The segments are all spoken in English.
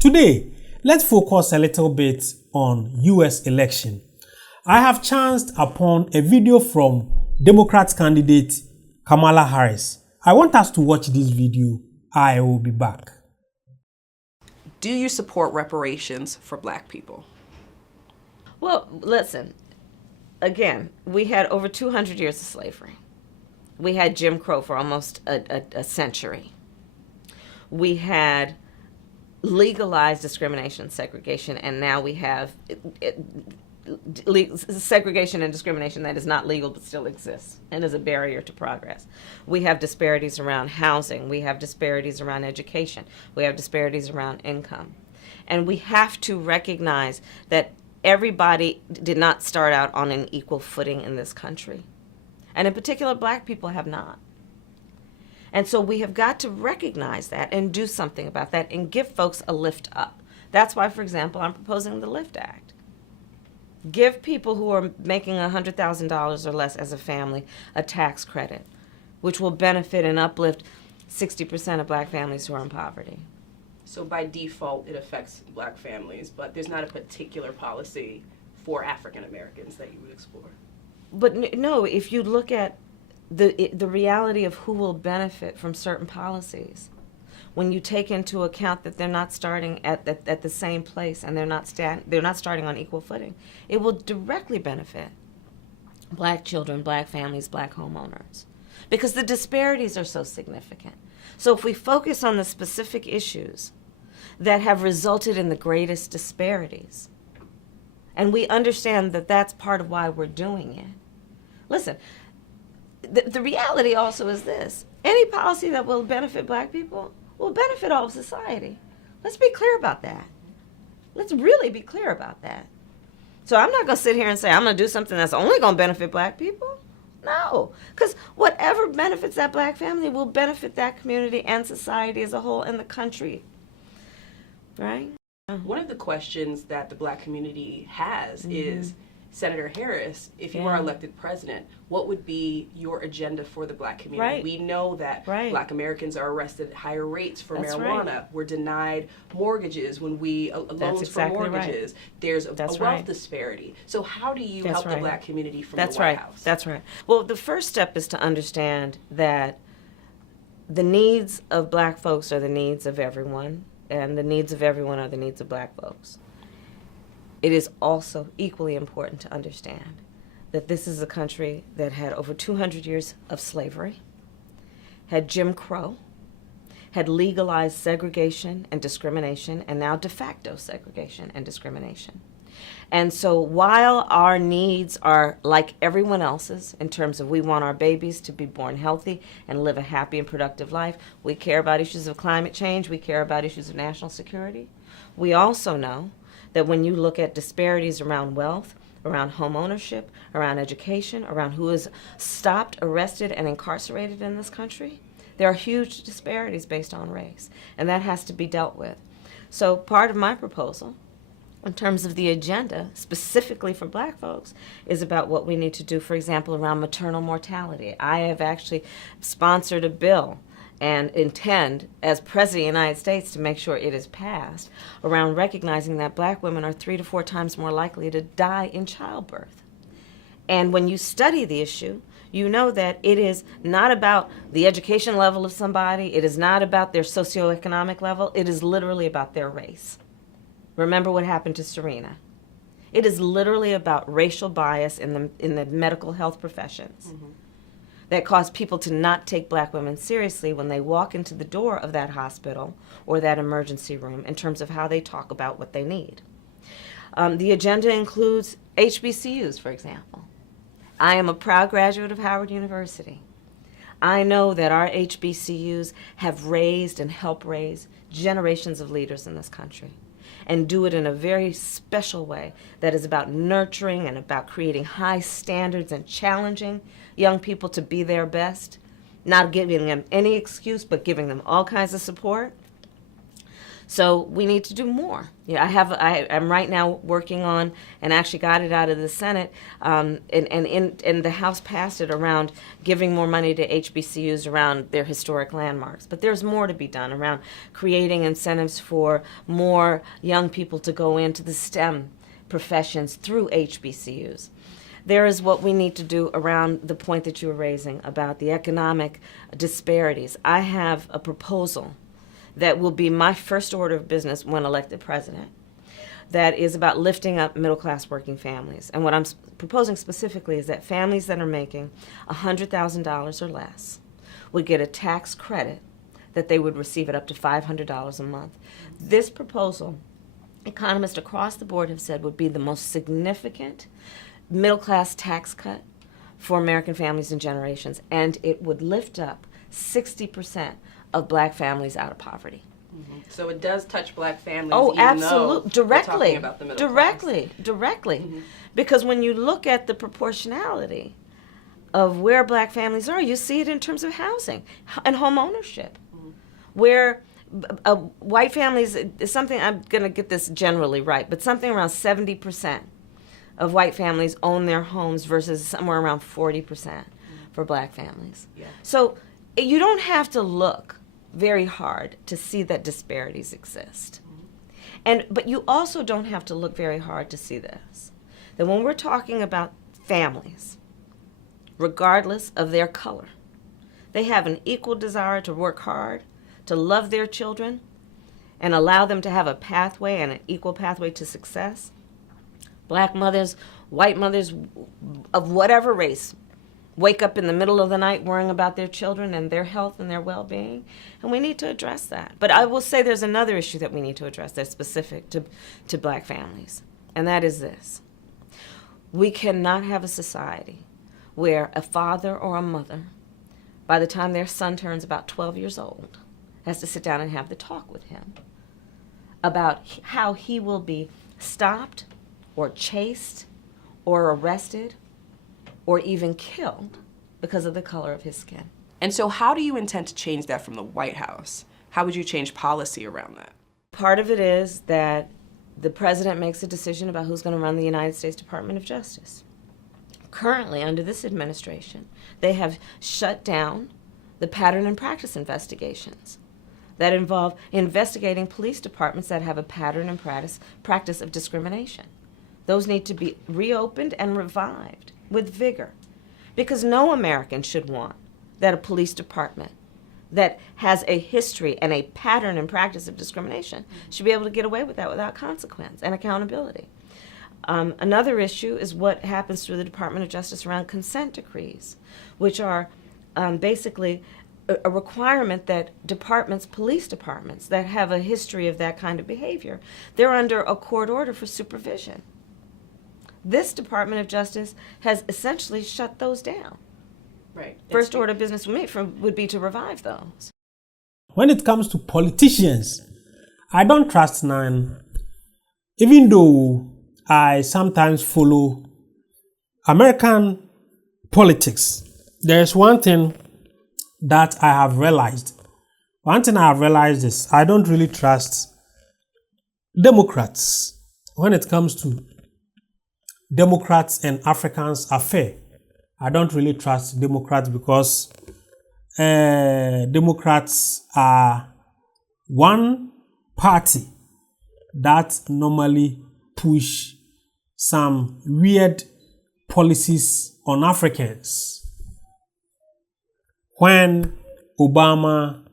Today, let's focus a little bit on US election. I have chanced upon a video from Democrat candidate Kamala Harris. I want us to watch this video. I will be back. Do you support reparations for Black people? Well, listen, again, we had over 200 years of slavery. We had Jim Crow for almost a century. We had legalized discrimination and segregation, and now we have segregation and discrimination that is not legal but still exists and is a barrier to progress. We have disparities around housing. We have disparities around education. We have disparities around income. And we have to recognize that everybody did not start out on an equal footing in this country. And in particular, Black people have not. And so we have got to recognize that and do something about that and give folks a lift up. That's why, for example, I'm proposing the LIFT Act. Give people who are making $100,000 or less as a family a tax credit, which will benefit and uplift 60% of Black families who are in poverty. So by default, it affects Black families, but there's not a particular policy for African Americans that you would explore. But no, if you look at the reality of who will benefit from certain policies, when you take into account that they're not starting at the same place and they're not starting on equal footing, it will directly benefit Black children, Black families, Black homeowners, because the disparities are so significant. So if we focus on the specific issues that have resulted in the greatest disparities, and we understand that that's part of why we're doing it. Listen, the reality also is this: any policy that will benefit Black people will benefit all of society. Let's be clear about that. Let's really be clear about that. So I'm not going to sit here and say I'm going to do something that's only going to benefit Black people. No, because whatever benefits that Black family will benefit that community and society as a whole and the country, right? One of the questions that the Black community has is, Senator Harris, if you are elected president, what would be your agenda for the Black community? Right. We know that Black Americans are arrested at higher rates for marijuana. Right. We're denied mortgages when we loans exactly for mortgages. Right. There's a wealth disparity. So how do you help the Black community from the White House? That's right. Well, the first step is to understand that the needs of Black folks are the needs of everyone, and the needs of everyone are the needs of Black folks. It is also equally important to understand that this is a country that had over 200 years of slavery, had Jim Crow, had legalized segregation and discrimination, and now de facto segregation and discrimination. And so while our needs are like everyone else's in terms of we want our babies to be born healthy and live a happy and productive life, we care about issues of climate change, we care about issues of national security, we also know that when you look at disparities around wealth, around home ownership, around education, around who is stopped, arrested, and incarcerated in this country, there are huge disparities based on race, and that has to be dealt with. So part of my proposal, in terms of the agenda, specifically for Black folks, is about what we need to do, for example, around maternal mortality. I have actually sponsored a bill and intend, as President of the United States, to make sure it is passed, around recognizing that Black women are 3 to 4 times more likely to die in childbirth. And when you study the issue, you know that it is not about the education level of somebody, it is not about their socioeconomic level, it is literally about their race. Remember what happened to Serena. It is literally about racial bias in the medical health professions. That cause people to not take Black women seriously when they walk into the door of that hospital or that emergency room in terms of how they talk about what they need. The agenda includes HBCUs, for example. I am a proud graduate of Howard University. I know that our HBCUs have raised and helped raise generations of leaders in this country, and do it in a very special way that is about nurturing and about creating high standards and challenging young people to be their best, not giving them any excuse, but giving them all kinds of support. So we need to do more. Yeah, I'm right now working on, and actually got it out of the Senate, and the House passed it around giving more money to HBCUs around their historic landmarks. But there's more to be done around creating incentives for more young people to go into the STEM professions through HBCUs. There is what we need to do around the point that you were raising about the economic disparities. I have a proposal that will be my first order of business when elected president, that is about lifting up middle-class working families. And what I'm proposing specifically is that families that are making $100,000 or less would get a tax credit that they would receive at up to $500 a month. This proposal, economists across the board have said, would be the most significant middle-class tax cut for American families and generations, and it would lift up 60% of black families out of poverty. Mm-hmm. So it does touch black families. Oh, even absolutely, directly, about the middle class. Directly, Mm-hmm. because when you look at the proportionality of where black families are, you see it in terms of housing and home ownership, where white families, something, I'm going to get this generally right, but something around 70% of white families own their homes versus somewhere around 40% for black families. Yeah. So you don't have to look very hard to see that disparities exist. But you also don't have to look very hard to see this, that when we're talking about families, regardless of their color, they have an equal desire to work hard, to love their children, and allow them to have a pathway and an equal pathway to success. Black mothers, white mothers of whatever race wake up in the middle of the night worrying about their children and their health and their well-being, and we need to address that. But I will say there's another issue that we need to address that's specific to black families, and that is this. We cannot have a society where a father or a mother, by the time their son turns about 12 years old, has to sit down and have the talk with him about how he will be stopped or chased or arrested or even killed because of the color of his skin. And so how do you intend to change that from the White House? How would you change policy around that? Part of it is that the president makes a decision about who's going to run the United States Department of Justice. Currently, under this administration, they have shut down the pattern and practice investigations that involve investigating police departments that have a pattern and practice of discrimination. Those need to be reopened and revived with vigor, because no American should want that a police department that has a history and a pattern and practice of discrimination should be able to get away with that without consequence and accountability. Another issue is what happens through the Department of Justice around consent decrees, which are basically a requirement that police departments that have a history of that kind of behavior, they're under a court order for supervision. This Department of Justice has essentially shut those down. Right. First order of business would be to revive those. When it comes to politicians, I don't trust none, even though I sometimes follow American politics. There's one thing that I have realized. One thing I have realized is I don't really trust Democrats when it comes to Democrats and Africans affair. I don't really trust Democrats because Democrats are one party that normally push some weird policies on Africans. When Obama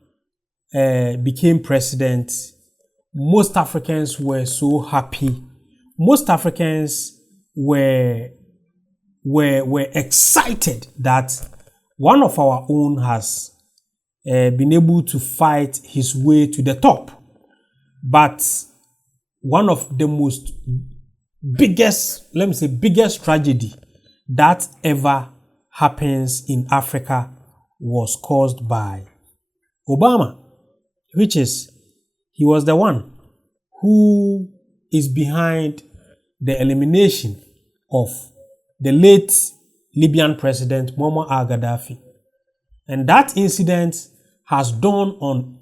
became president, most Africans were so happy. Most Africans were excited that one of our own has been able to fight his way to the top. But one of the most biggest tragedy that ever happens in Africa was caused by Obama, which is he was the one who is behind the elimination of the late Libyan president Muammar al-Gaddafi. And that incident has dawned on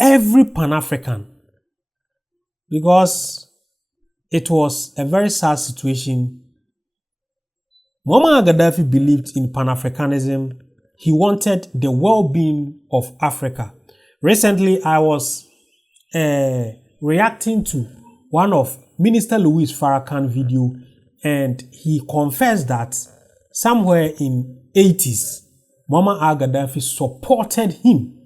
every Pan-African because it was a very sad situation. Muammar Gaddafi believed in Pan-Africanism. He wanted the well-being of Africa. Recently, I was reacting to one of Minister Louis Farrakhan video, and he confessed that somewhere in 80s, Muammar Gaddafi supported him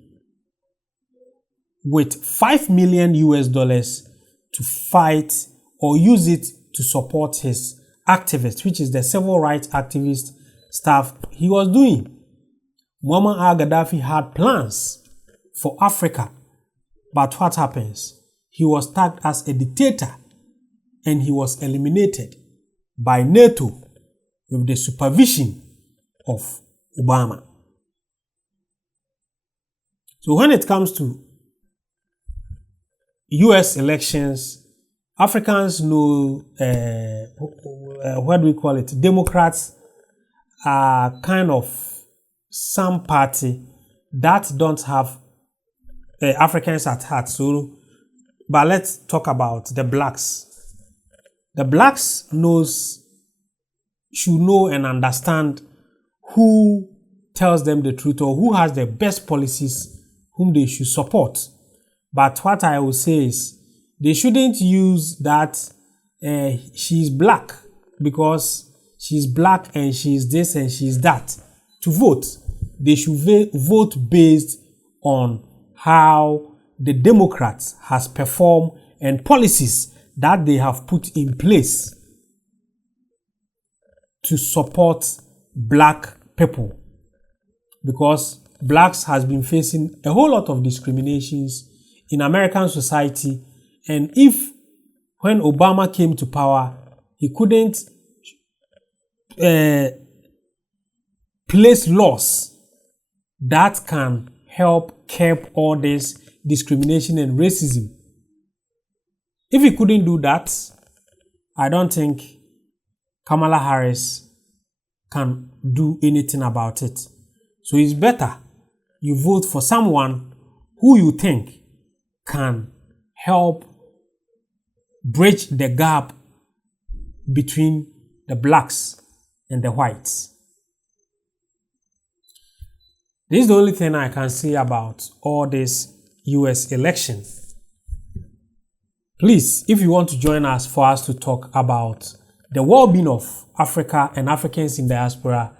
with $5 million to fight or use it to support his activist, which is the civil rights activist stuff he was doing. Muammar Gaddafi had plans for Africa, but what happens? He was tagged as a dictator and he was eliminated by NATO with the supervision of Obama. So when it comes to US elections, Africans know, what do we call it? Democrats are kind of some party that don't have Africans at heart. So, but let's talk about the blacks. The blacks should know and understand who tells them the truth or who has the best policies whom they should support. But what I will say is they shouldn't use that she's black because she's black and she's this and she's that to vote. They should vote based on how the Democrats has performed and policies that they have put in place to support black people, because blacks has been facing a whole lot of discriminations in American society. And if when Obama came to power, he couldn't place laws that can help curb all this discrimination and racism. If he couldn't do that, I don't think Kamala Harris can do anything about it. So it's better you vote for someone who you think can help bridge the gap between the blacks and the whites. This is the only thing I can say about all this US election. Please, if you want to join us for us to talk about the well-being of Africa and Africans in diaspora,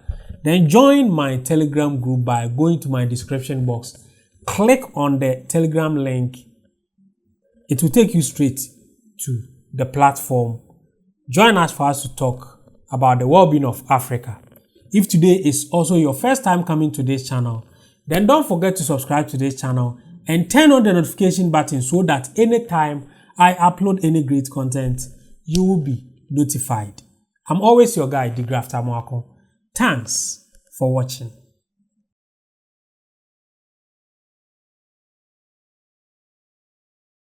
then join my Telegram group by going to my description box. Click on the Telegram link. It will take you straight to the platform. Join us for us to talk about the well-being of Africa. If today is also your first time coming to this channel, then don't forget to subscribe to this channel and turn on the notification button so that anytime I upload any great content, you will be notified. I'm always your guy, De-Graft Amoako. Thanks for watching.